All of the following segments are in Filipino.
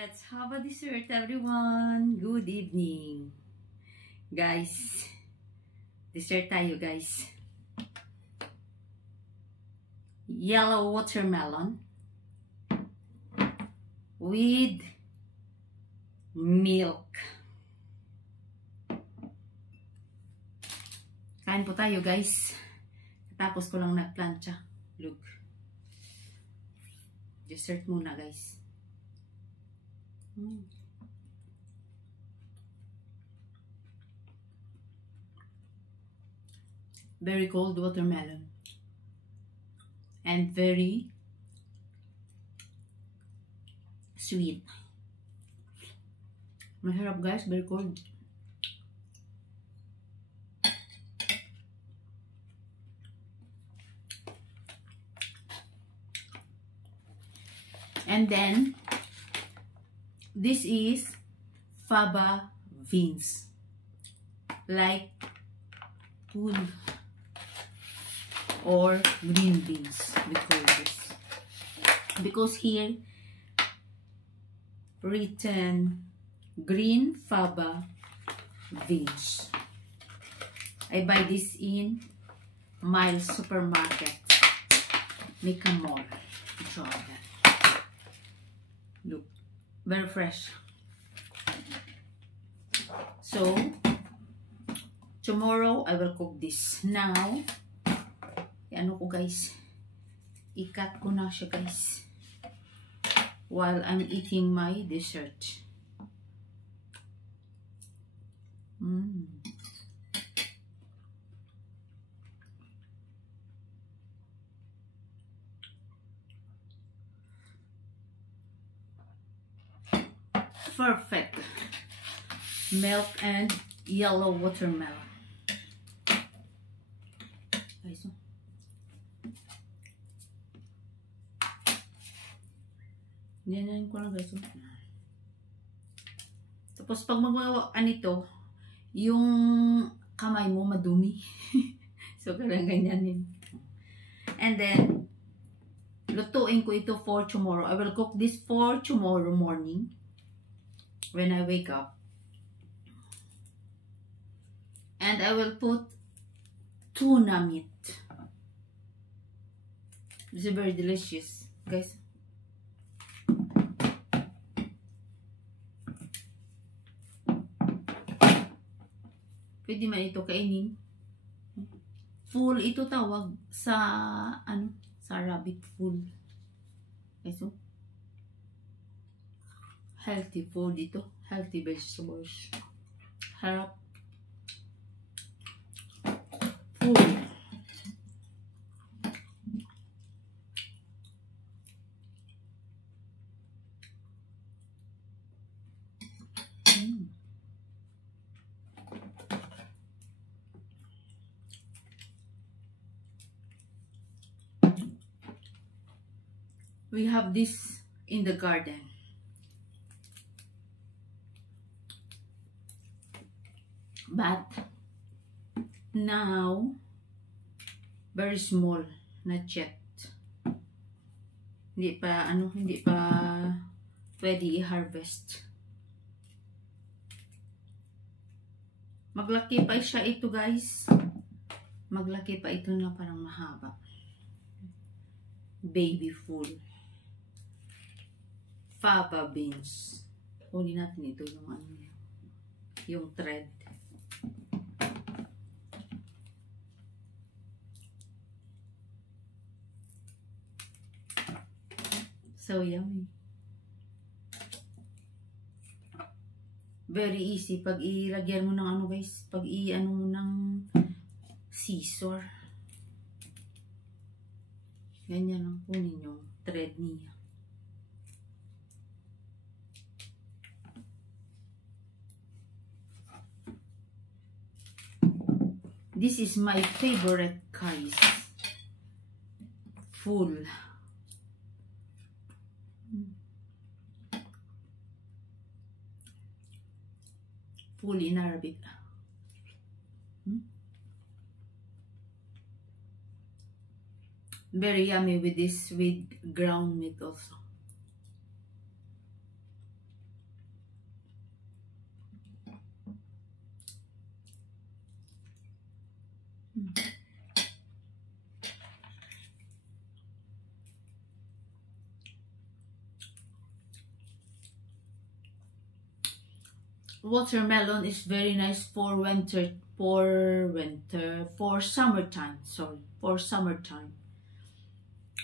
Let's have a dessert, everyone. Good evening. Guys, dessert tayo, guys. Yellow watermelon with milk. Kain po tayo, guys. Tapos ko lang nagplancha. Look. Dessert muna, guys. Very cold watermelon and very sweet. Masarap, guys, very cold. And then this is fava beans, like full or green beans, we call this, because here written green fava beans. I buy this in Miles supermarket, Mika Mall. Look, very fresh. So tomorrow I will cook this. Now ano ko, guys, i-cut ko na siya, guys, while I'm eating my dessert. Perfect. Milk and yellow watermelon. Guys, ganyan ko lang, guys. Tapos pag magawa nito, yung kamay mo madumi. So kailangan ganyanin. And then lutuin ko ito for tomorrow. I will cook this for tomorrow morning when I wake up. And I will put tuna meat. This is very delicious, guys. Pwede man ito kainin. Full ito tawag sa ano, sa Arabic, full. Okay, so healthy food ito, healthy vegetables. Harap. Full. We have this in the garden. But now very small, not yet. Hindi pa pwede i-harvest. Maglaki pa siya ito, guys. Maglaki pa ito na parang mahaba. Baby full. Fava beans. Kunin natin ito yung ano, yung thread. So yummy. Very easy pag ilagyan mo ng ano, guys, pag i-ano mo ng scissor. Ganyan lang kunin yung thread niya. This is my favorite, guys. Full. Full in Arabic. Very yummy with this, with ground meat also. Watermelon is very nice for for summertime. Sorry, for summertime.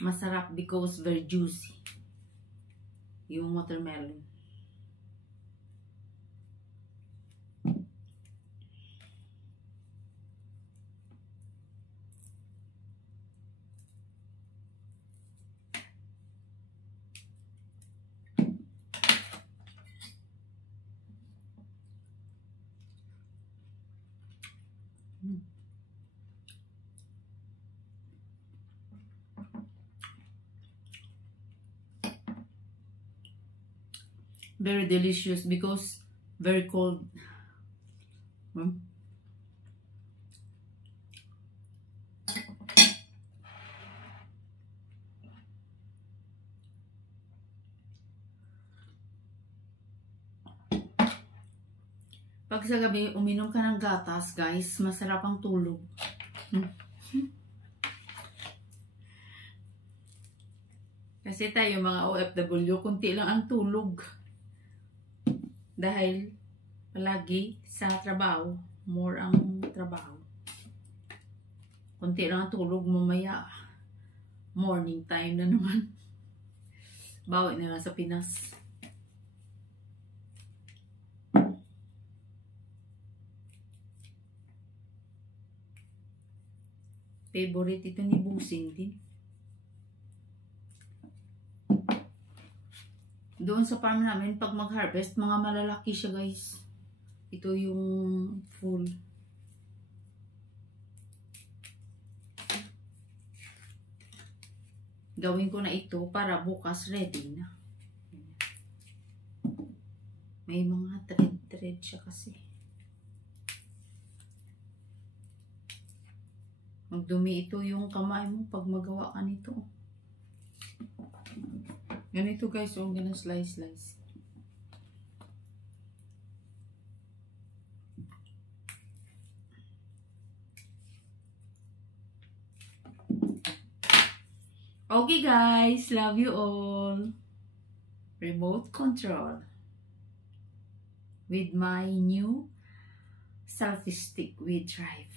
Masarap because very juicy yung watermelon. Very delicious because very cold. Pag sa gabi, uminom ka ng gatas, guys, masarap ang tulog. Kasi tayo mga OFW, kunti lang ang tulog. Dahil palagi sa trabaho, more ang trabaho. Kunti lang ang tulog, mamaya morning time na naman. Bawi na lang sa Pinas. Favorite ito ni Busing din. Doon sa farm namin, pag mag-harvest, mga malalaki siya, guys. Ito yung full. Gawin ko na ito para bukas ready na. May mga thread siya kasi. Magdumi ito yung kamay mo pag magawa ka nito. Ganito guys, so I'm gonna slice. Okay guys, love you all. Remote control with my new selfie stick with drive.